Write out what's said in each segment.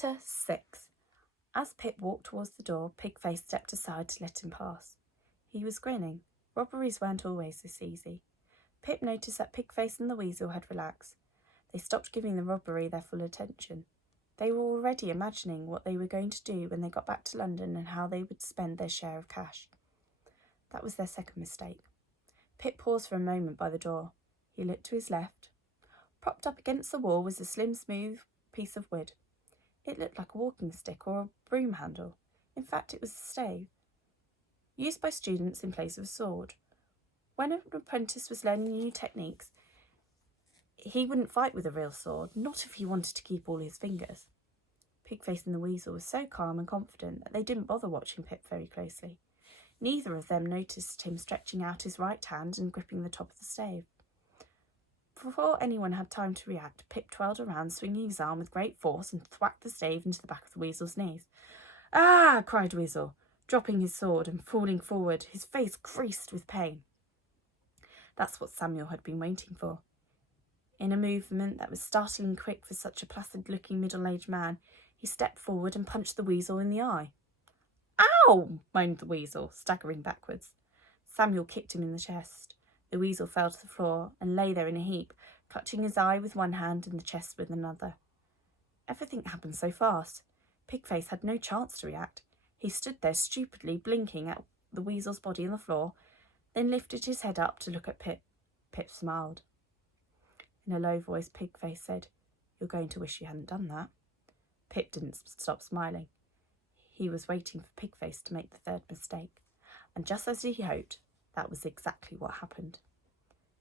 Chapter 6. As Pip walked towards the door, Pigface stepped aside to let him pass. He was grinning. Robberies weren't always this easy. Pip noticed that Pigface and the Weasel had relaxed. They stopped giving the robbery their full attention. They were already imagining what they were going to do when they got back to London and how they would spend their share of cash. That was their second mistake. Pip paused for a moment by the door. He looked to his left. Propped up against the wall was a slim, smooth piece of wood. It looked like a walking stick or a broom handle. In fact, it was a stave, used by students in place of a sword. When an apprentice was learning new techniques, he wouldn't fight with a real sword, not if he wanted to keep all his fingers. Pigface and the Weasel were so calm and confident that they didn't bother watching Pip very closely. Neither of them noticed him stretching out his right hand and gripping the top of the stave. Before anyone had time to react, Pip twirled around, swinging his arm with great force, and thwacked the stave into the back of the Weasel's knees. "Ah!" cried Weasel, dropping his sword and falling forward, his face creased with pain. That's what Samuel had been waiting for. In a movement that was startlingly quick for such a placid-looking middle-aged man, he stepped forward and punched the Weasel in the eye. "Ow!" moaned the Weasel, staggering backwards. Samuel kicked him in the chest. The Weasel fell to the floor and lay there in a heap, clutching his eye with one hand and the chest with another. Everything happened so fast. Pigface had no chance to react. He stood there stupidly blinking at the Weasel's body on the floor, then lifted his head up to look at Pip. Pip smiled. In a low voice, Pigface said, "You're going to wish you hadn't done that." Pip didn't stop smiling. He was waiting for Pigface to make the third mistake, and just as he hoped, that was exactly what happened.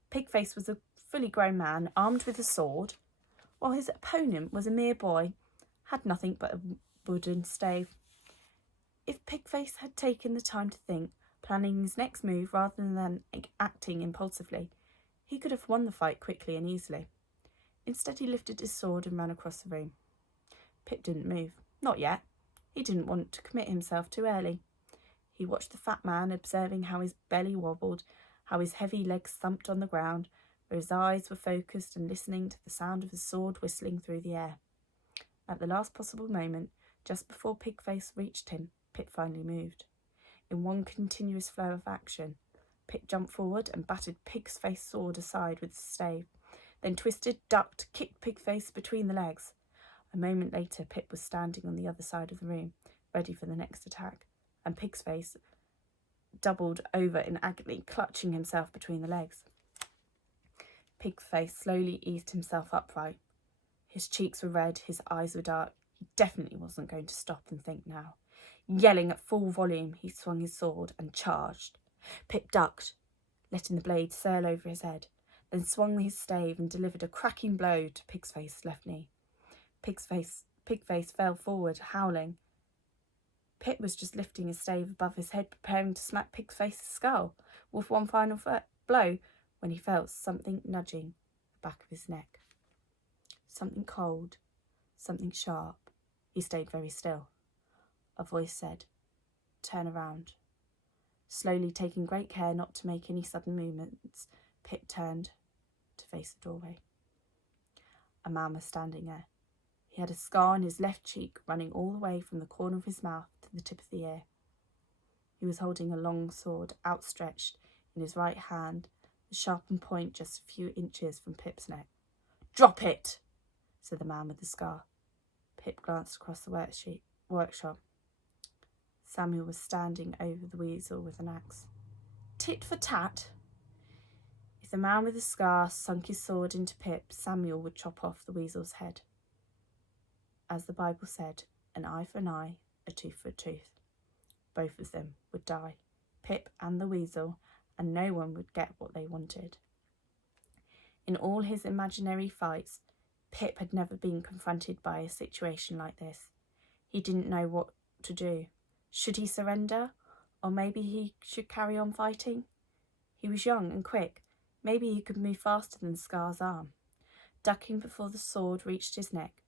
Pigface was a fully grown man, armed with a sword, while his opponent was a mere boy, had nothing but a wooden stave. If Pigface had taken the time to think, planning his next move rather than acting impulsively, he could have won the fight quickly and easily. Instead, he lifted his sword and ran across the room. Pip didn't move. Not yet. He didn't want to commit himself too early. He watched the fat man, observing how his belly wobbled, how his heavy legs thumped on the ground, where his eyes were focused, and listening to the sound of his sword whistling through the air. At the last possible moment, just before Pigface reached him, Pip finally moved. In one continuous flow of action, Pip jumped forward and battered Pigface's sword aside with his stave, then twisted, ducked, kicked Pigface between the legs. A moment later, Pip was standing on the other side of the room, ready for the next attack, and Pigface doubled over in agony, clutching himself between the legs. Pigface slowly eased himself upright. His cheeks were red, his eyes were dark. He definitely wasn't going to stop and think now. Yelling at full volume, he swung his sword and charged. Pip ducked, letting the blade sail over his head, then swung his stave and delivered a cracking blow to Pigface's left knee. Pigface fell forward, howling. Pip was just lifting his stave above his head, preparing to smack Pigface's skull with one final blow, when he felt something nudging the back of his neck. Something cold, something sharp. He stayed very still. A voice said, "Turn around." Slowly, taking great care not to make any sudden movements, Pip turned to face the doorway. A man was standing there. He had a scar on his left cheek running all the way from the corner of his mouth to the tip of the ear. He was holding a long sword outstretched in his right hand, the sharpened point just a few inches from Pip's neck. "Drop it," said the man with the scar. Pip glanced across the workshop. Samuel was standing over the Weasel with an axe. Tit for tat. If the man with the scar sunk his sword into Pip, Samuel would chop off the Weasel's head. As the Bible said, an eye for an eye, a tooth for a tooth. Both of them would die, Pip and the Weasel, and no one would get what they wanted. In all his imaginary fights, Pip had never been confronted by a situation like this. He didn't know what to do. Should he surrender? Or maybe he should carry on fighting? He was young and quick. Maybe he could move faster than Scar's arm. Ducking before the sword reached his neck,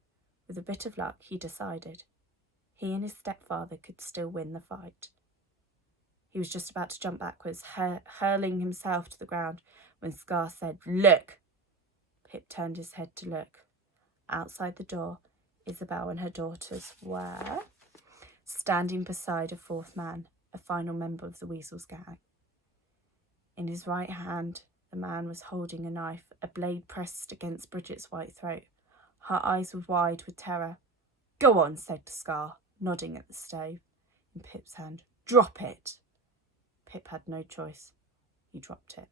with a bit of luck, he decided. He and his stepfather could still win the fight. He was just about to jump backwards, hurling himself to the ground, when Scar said, "Look!" Pip turned his head to look. Outside the door, Isabel and her daughters were standing beside a fourth man, a final member of the Weasel's gang. In his right hand, the man was holding a knife, a blade pressed against Bridget's white throat. Her eyes were wide with terror. "Go on," said Scar, nodding at the stove. In Pip's hand. "Drop it." Pip had no choice. He dropped it.